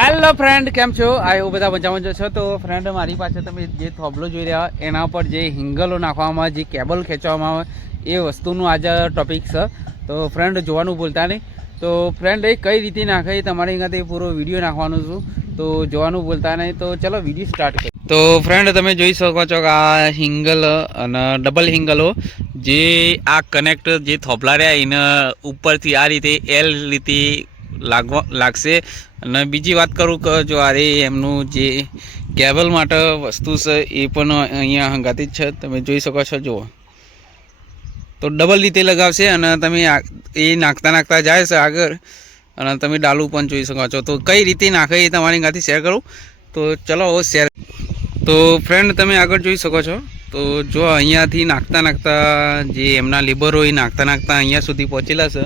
Hello friend, કેમ છો? I hope બધા મજામાં છો. તો ફ્રેન્ડ, મારી પાસે તમે જે થોબલો જોઈ રહ્યા એના પર જે હિંગલો નાખવામાં આવે, જે કેબલ ખેંચવામાં આવે, એ વસ્તુનું આજે ટોપિક છે. તો ફ્રેન્ડ, જોવાનું ભૂલતા નહીં. તો ફ્રેન્ડ, એ કઈ રીતે નાખે એ તમારી અહીંયાથી પૂરો વિડીયો નાખવાનું છું. તો જોવાનું ભૂલતા નહીં. તો ચલો વિડીયો સ્ટાર્ટ કરીએ. તો ફ્રેન્ડ, તમે જોઈ શકો છો કે આ હિંગલ અને ડબલ હિંગલો જે આ કનેક્ટ જે થોભલા રહ્યા એને ઉપરથી આ રીતે એલ રીતે લાગશે. અને બીજી વાત કરું કે જો આ એમનું જે કેબલ માટે વસ્તુ છે એ પણ અહીંયા હંગાતી જ છે. તમે જોઈ શકો છો. જુઓ તો ડબલ રીતે લગાવશે અને તમે એ નાખતા જાય છે આગળ, અને તમે ડાલું પણ જોઈ શકો છો. તો કઈ રીતે નાખે એ તમારી અહીંયાથી શેર કરું. તો ચલો શેર. તો ફ્રેન્ડ, તમે આગળ જોઈ શકો છો. તો જો અહીંયાથી નાખતા જે એમના લેબરો એ નાખતા અહીંયા સુધી પહોંચેલા છે.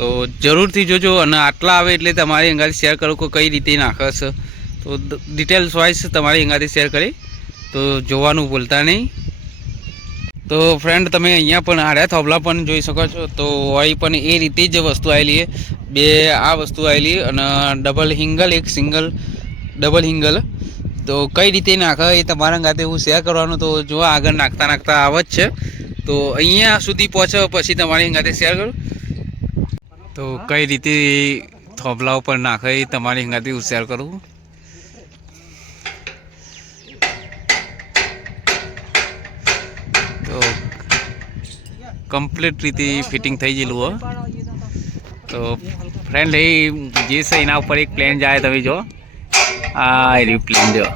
તો જરૂરથી જોજો. અને આટલા આવે એટલે તમારી અંગાથી શેર કરો કે કઈ રીતે નાખે છે. તો ડિટેલ્સ વાઇઝ તમારી અંગાથી શેર કરી તો જોવાનું ભૂલતા નહીં. તો ફ્રેન્ડ, તમે અહીંયા પણ આડ્યા થોભલા પણ જોઈ શકો છો. તો અહીં પણ એ રીતે જ વસ્તુ આવેલી છે. બે આ વસ્તુ આવેલી અને ડબલ હિંગલ, એક સિંગલ ડબલ હિંગલ. તો કઈ રીતે નાખે એ તમારા અંગાથી હું શેર કરવાનું. તો જો આગળ નાખતા આવે જ છે. તો અહીંયા સુધી પહોંચો પછી તમારી અંગાથી શેર કરું. તો કઈ રીતે થોભલા ઉપર નાખે એ તમારી અહીંયાથી હું શેર કરું. તો કમ્પ્લીટ રીતે ફિટિંગ થઈ ગયેલું હો. તો ફ્રેન્ડ, એ જે છે એના ઉપર એક પ્લેન જાય. તમે જો આ રહ્યું પ્લેન જો.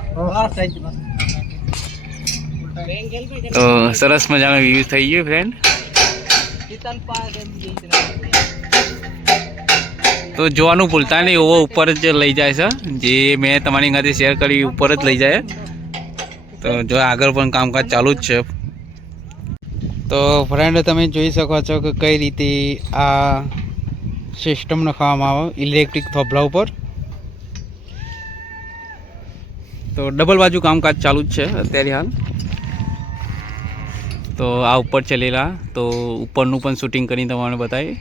તો સરસ મજાનો વ્યૂ થઈ ગયો ફ્રેન્ડ. તો જોવાનું ભૂલતા નહીં. એવો ઉપર જ લઈ જાય છે. જે મેં તમારી અહીંયાથી શેર કરી ઉપર જ લઈ જાય. તો જો આગળ પણ કામકાજ ચાલુ જ છે. તો ફ્રેન્ડ, તમે જોઈ શકો છો કે કઈ રીતે આ સિસ્ટમ નખાવવામાં આવે ઇલેક્ટ્રિક થોભલા ઉપર. તો ડબલ બાજુ કામકાજ ચાલુ જ છે અત્યારે હાલ. તો આ ઉપર ચલેલા. તો ઉપરનું પણ શૂટિંગ કરીને તમારે બતાવીએ.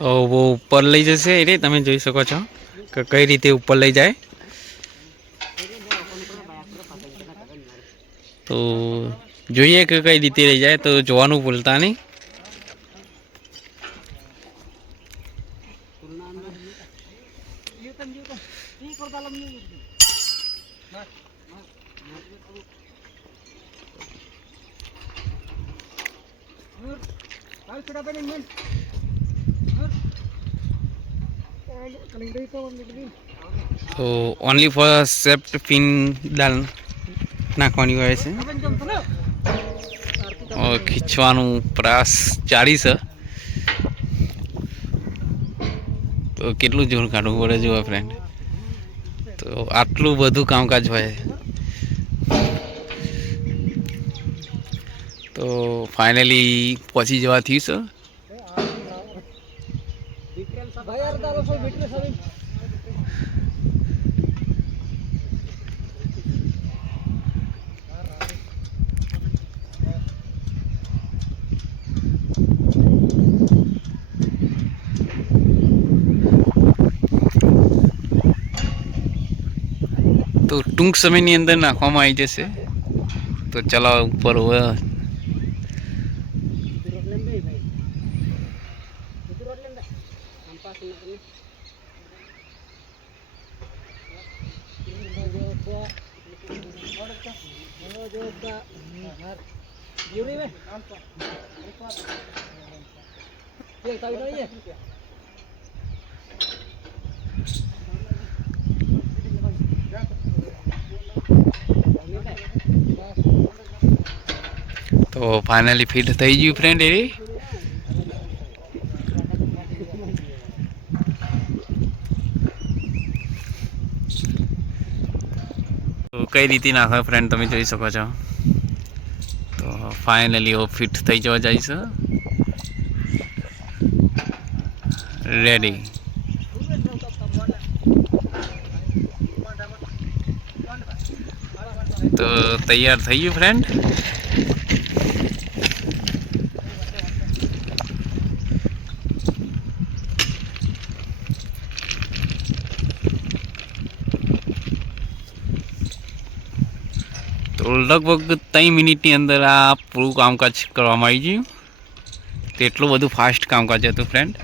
તો वो ઉપર લઈ જશે એટલે તમે જોઈ શકો છો કે કઈ રીતે ઉપર લઈ જાય. તો જોઈએ કે કઈ રીતે લઈ જાય. તો જોવાનું ભૂલતા નહીં. તો ઓનલી ફોર સેફ્ટ પિન નાખવાની હોય છે. ખીંચવાનું પ્રયાસ જારી છે. તો કેટલું જોર કાઢવું પડે જુઓ ફ્રેન્ડ. તો આટલું બધું કામકાજ હોય. તો ફાઇનલી પહોંચી જવા થયું છે. તો ટૂંક સમયની અંદર નાખવામાં આવી જશે. તો ચલો ઉપર હોય. તો ફાઇનલી ફિટ થઈ ગયું ફ્રેન્ડ. એ તો કઈ રીતે નાખે ફ્રેન્ડ તમે જોઈ શકો છો. તો ફાઇનલી ફિટ થઈ જવા જાય છે. રેડી. તો તૈયાર થઈ ગયું ફ્રેન્ડ. તો લગભગ 3 મિનિટની અંદર આ પૂરું કામકાજ કરવામાં આવી ગયું. તો એટલું બધું ફાસ્ટ કામકાજ હતું ફ્રેન્ડ.